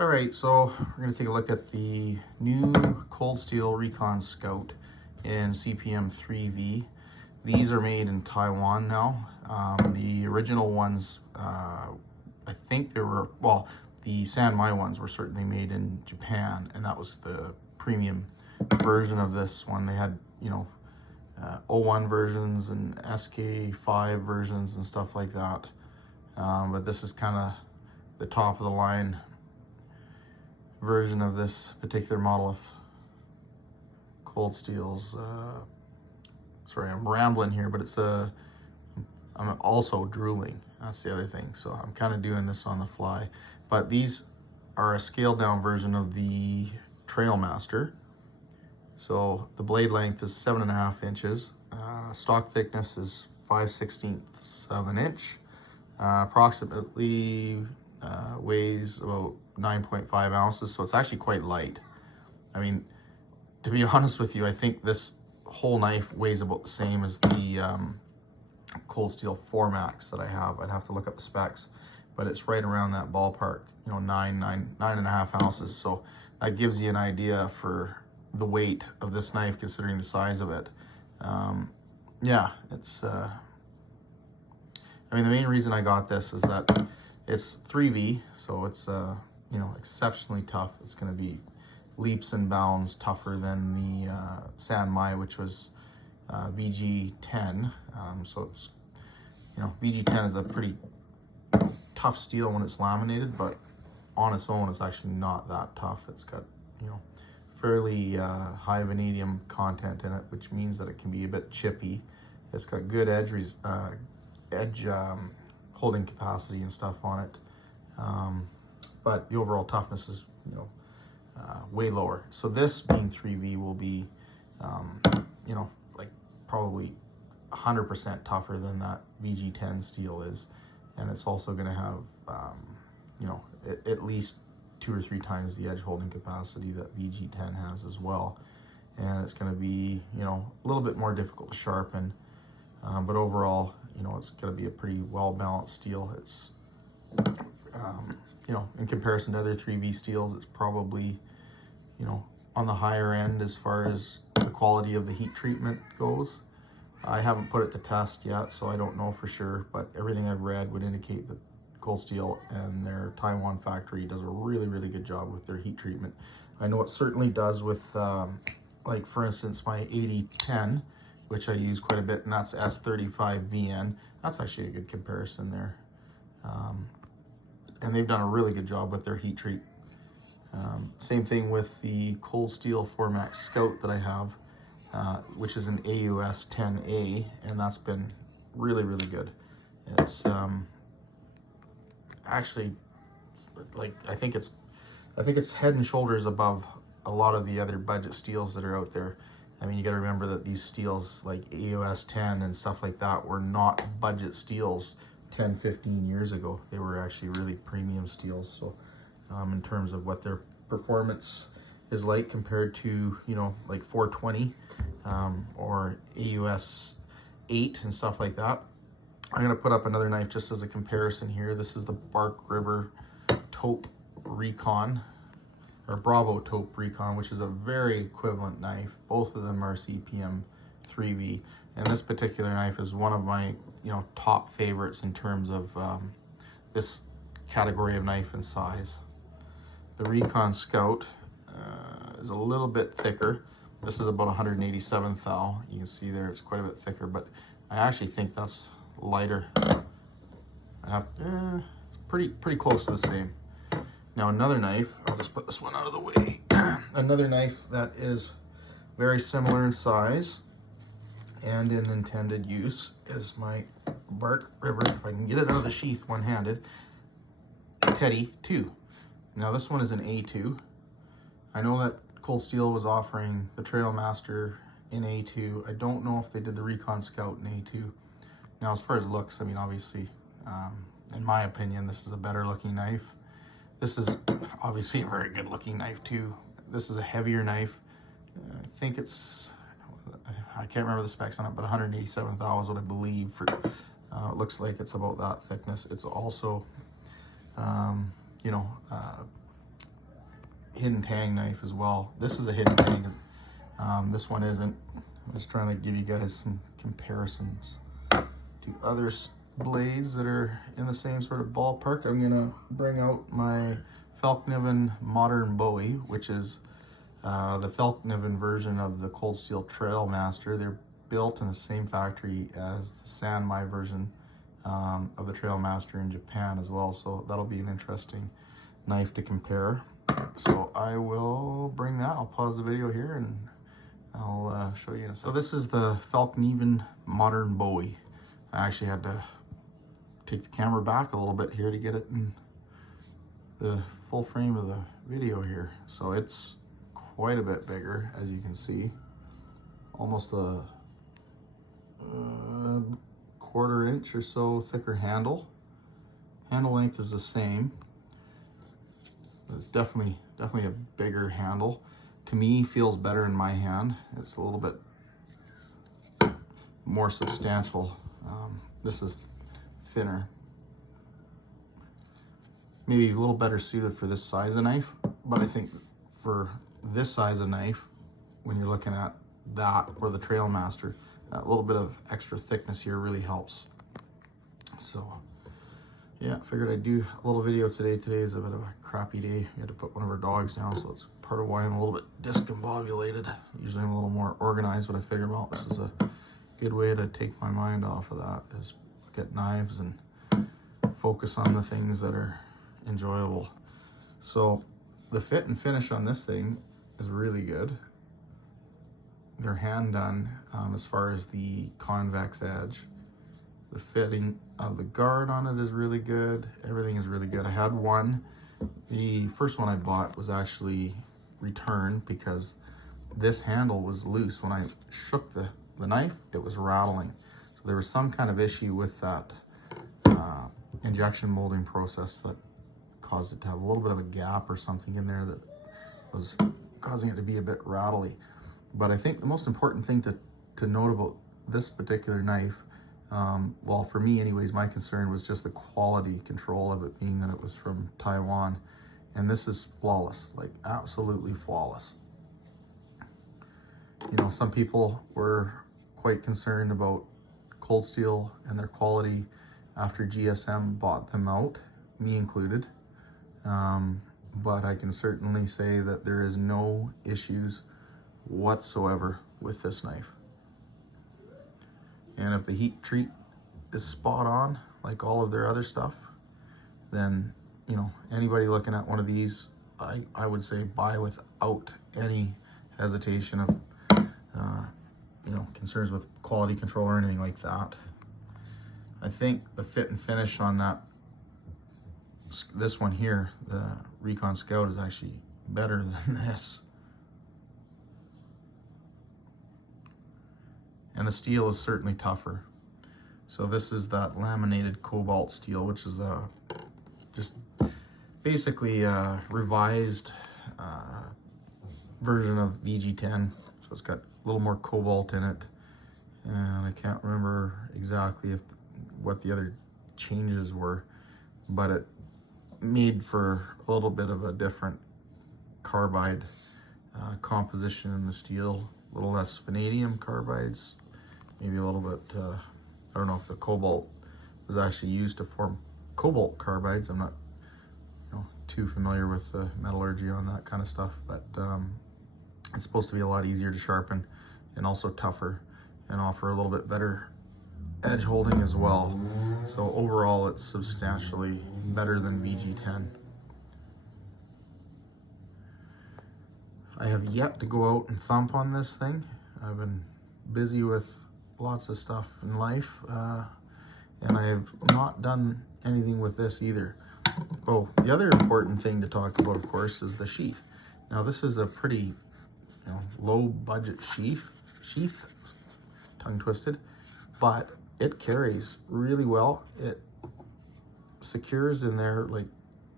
All right, so we're going to take a look at the new cold steel Recon Scout in CPM 3V. These are made in Taiwan now. The original ones, I think they were, well, the Sanmai ones were certainly made in Japan, and that was the premium version of this one. They had, O1 versions and SK5 versions and stuff like that. But this is kind of the top of the line version of this particular model of cold steels. Sorry, I'm rambling here, but I'm also drooling. That's the other thing. So I'm kind of doing this on the fly. But these are a scaled down version of the Trailmaster. So the blade length is 7.5 inches. Stock thickness is 5/16 of an inch. Approximately weighs about 9.5 ounces, so it's actually quite light. I mean, to be honest with you, I think this whole knife weighs about the same as the cold steel 4max that I have. I'd have to look up the specs, but it's right around that ballpark, 9.5 ounces. So that gives you an idea for the weight of this knife considering the size of it. Yeah, it's I mean, the main reason I got this is that it's 3V, so it's exceptionally tough. It's going to be leaps and bounds tougher than the Sanmai, which was VG10. So it's, VG10 is a pretty tough steel when it's laminated, but on its own, it's actually not that tough. It's got, fairly high vanadium content in it, which means that it can be a bit chippy. It's got good edge holding capacity and stuff on it, but the overall toughness is way lower. So this being 3V will be like probably 100% tougher than that VG10 steel is, and it's also going to have at least 2 or 3 times the edge holding capacity that VG10 has as well, and it's going to be a little bit more difficult to sharpen, but overall it's going to be a pretty well balanced steel. It's in comparison to other 3V steels, it's probably on the higher end as far as the quality of the heat treatment goes. I haven't put it to test yet, so I don't know for sure, but everything I've read would indicate that Cold Steel and their Taiwan factory does a really, really good job with their heat treatment. I know it certainly does with, like for instance, my 8010, which I use quite a bit, and that's S35VN. That's actually a good comparison there. And they've done a really good job with their heat treat. Same thing with the Cold Steel 4max Scout that I have, which is an AUS 10A, and that's been really, really good. It's actually, like, I think it's head and shoulders above a lot of the other budget steels that are out there. I mean, you got to remember that these steels like AUS 10 and stuff like that were not budget steels 10, 15 years ago. They were actually really premium steels. So in terms of what their performance is like compared to, like 420 or AUS 8 and stuff like that. I'm going to put up another knife just as a comparison here. This is the Bark River Taupe Recon, or Bravo Taupe Recon, which is a very equivalent knife. Both of them are CPM 3V, and this particular knife is one of my top favorites in terms of this category of knife and size. The Recon Scout is a little bit thicker. This is about 187 thou. You can see there it's quite a bit thicker, but I actually think that's lighter. It's pretty close to the same. Now another knife, I'll just put this one out of the way. Another knife that is very similar in size and in intended use is my Bark River, if I can get it out of the sheath one-handed, Teddy 2. Now this one is an A2. I know that Cold Steel was offering the Trailmaster in A2. I don't know if they did the Recon Scout in A2. Now as far as looks, I mean, obviously, in my opinion, this is a better looking knife. This is obviously a very good looking knife too. This is a heavier knife. I think it's, I can't remember the specs on it, but 187 thou is what I believe. For it looks like it's about that thickness. It's also, hidden tang knife as well. This is a hidden tang. This one isn't. I'm just trying to give you guys some comparisons to other blades that are in the same sort of ballpark. I'm gonna bring out my Falkniven Modern Bowie, which is the Falkniven version of the Cold Steel Trailmaster. They're built in the same factory as the Sanmai version of the Trailmaster in Japan as well, so that'll be an interesting knife to compare. So I will bring that. I'll pause the video here and I'll show you in a second. So this is the Falkniven Modern Bowie. I actually had to take the camera back a little bit here to get it in the full frame of the video here. So it's quite a bit bigger, as you can see. Almost a quarter inch or so thicker handle. Handle length is the same. It's definitely a bigger handle. To me, feels better in my hand. It's a little bit more substantial. This is thinner. Maybe a little better suited for this size of knife, but I think for this size of knife, when you're looking at that or the Trailmaster, that little bit of extra thickness here really helps. So yeah, figured I'd do a little video today. Today is a bit of a crappy day. We had to put one of our dogs down, so it's part of why I'm a little bit discombobulated. Usually I'm a little more organized, but I figured, well, this is a good way to take my mind off of that, is look at knives and focus on the things that are enjoyable. So the fit and finish on this thing is really good. They're hand done as far as the convex edge. The fitting of the guard on it is really good. Everything is really good. I had one. The first one I bought was actually returned because this handle was loose. When I shook the knife, it was rattling. So there was some kind of issue with that injection molding process that caused it to have a little bit of a gap or something in there that was causing it to be a bit rattly. But I think the most important thing to note about this particular knife, well, for me anyways, my concern was just the quality control of it, being that it was from Taiwan. And this is flawless, like absolutely flawless. You know, some people were quite concerned about Cold Steel and their quality after GSM bought them out, me included. But I can certainly say that there is no issues whatsoever with this knife. And if the heat treat is spot on, like all of their other stuff, then, you know, anybody looking at one of these, I would say buy without any hesitation of, you know, concerns with quality control or anything like that. I think the fit and finish on this one here, the Recon Scout, is actually better than this. And the steel is certainly tougher. So this is that laminated cobalt steel, which is just basically a revised version of VG10. So it's got a little more cobalt in it. And I can't remember exactly what the other changes were, but it made for a little bit of a different carbide composition in the steel. A little less vanadium carbides, maybe a little bit, I don't know if the cobalt was actually used to form cobalt carbides. I'm not, you know, too familiar with the metallurgy on that kind of stuff, but it's supposed to be a lot easier to sharpen and also tougher and offer a little bit better edge holding as well. So overall, it's substantially better than VG10. I have yet to go out and thump on this thing. I've been busy with lots of stuff in life, and I have not done anything with this either. Oh, the other important thing to talk about, of course, is the sheath. Now, this is a pretty, you know, low budget sheath, tongue twisted, but it carries really well. It secures in there like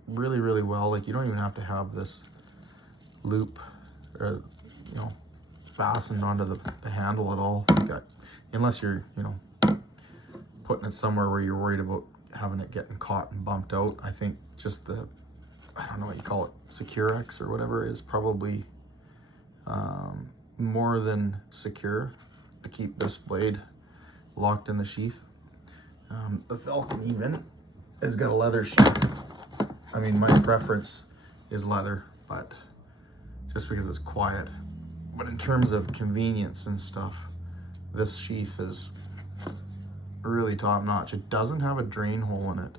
really, really well. Like, you don't even have to have this loop, or, you know, fastened onto the handle at all. Unless you're, you know, putting it somewhere where you're worried about having it getting caught and bumped out. I think just the I don't know what you call it, Securex or whatever, is probably more than secure to keep this blade locked in the sheath. The Falcon even has got a leather sheath. I mean, my preference is leather, but just because it's quiet. But in terms of convenience and stuff, this sheath is really top notch. It doesn't have a drain hole in it.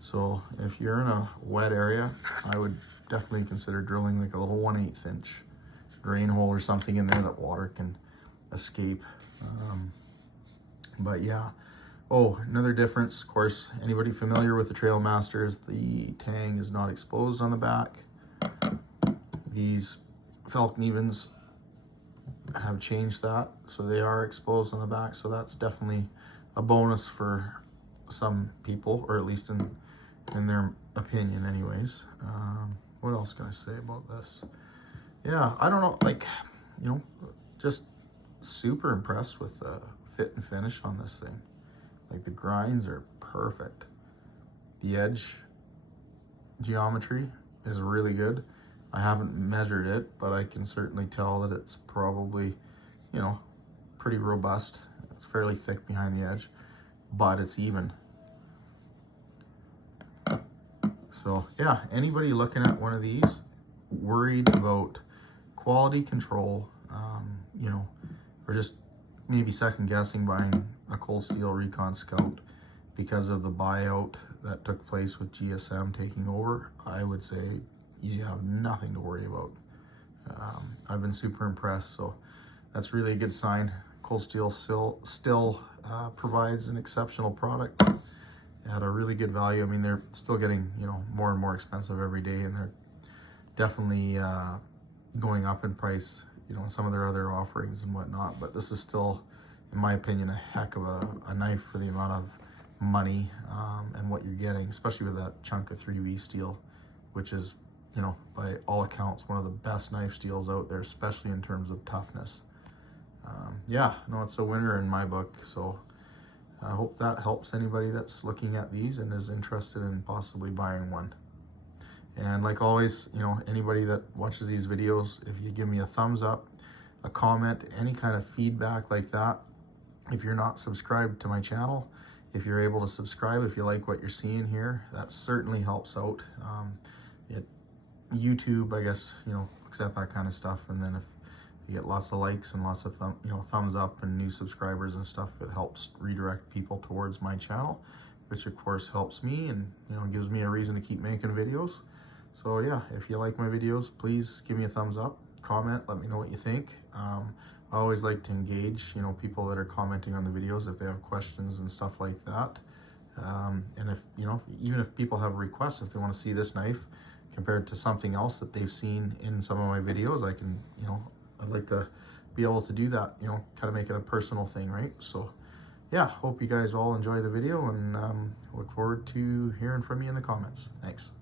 So if you're in a wet area, I would definitely consider drilling like a little 1/8 inch drain hole or something in there that water can escape. But yeah. Oh, another difference, of course, anybody familiar with the Trail Masters, the tang is not exposed on the back. These Falcon Evens have changed that, so they are exposed on the back, so that's definitely a bonus for some people, or at least in their opinion anyways. What else can I say about this? Yeah, I don't know, like, you know, just super impressed with the fit and finish on this thing. Like, the grinds are perfect. The edge geometry is really good. I haven't measured it, but I can certainly tell that it's probably, you know, pretty robust. It's fairly thick behind the edge, but it's even. So yeah, anybody looking at one of these, worried about quality control, you know, or just maybe second guessing buying a cold steel Recon Scout because of the buyout that took place with GSM taking over, I would say you have nothing to worry about. I've been super impressed, so that's really a good sign. Cold steel still provides an exceptional product at a really good value. I mean, they're still getting, you know, more and more expensive every day, and they're definitely going up in price, you know, some of their other offerings and whatnot, but this is still, in my opinion, a heck of a knife for the amount of money and what you're getting, especially with that chunk of 3V steel, which is, you know, by all accounts, one of the best knife steels out there, especially in terms of toughness. Yeah, no, it's a winner in my book, so I hope that helps anybody that's looking at these and is interested in possibly buying one. And like always, you know, anybody that watches these videos, if you give me a thumbs up, a comment, any kind of feedback like that. If you're not subscribed to my channel, if you're able to subscribe, if you like what you're seeing here, that certainly helps out. YouTube, I guess, you know, looks at that kind of stuff, and then if you get lots of likes and lots of thumbs up and new subscribers and stuff, it helps redirect people towards my channel, which of course helps me and, you know, gives me a reason to keep making videos. So yeah, if you like my videos, please give me a thumbs up, comment, let me know what you think. I always like to engage, you know, people that are commenting on the videos if they have questions and stuff like that. And if, you know, even if people have requests, if they want to see this knife compared to something else that they've seen in some of my videos, I can, you know, I'd like to be able to do that, you know, kind of make it a personal thing, right? So yeah, hope you guys all enjoy the video, and look forward to hearing from you in the comments. Thanks.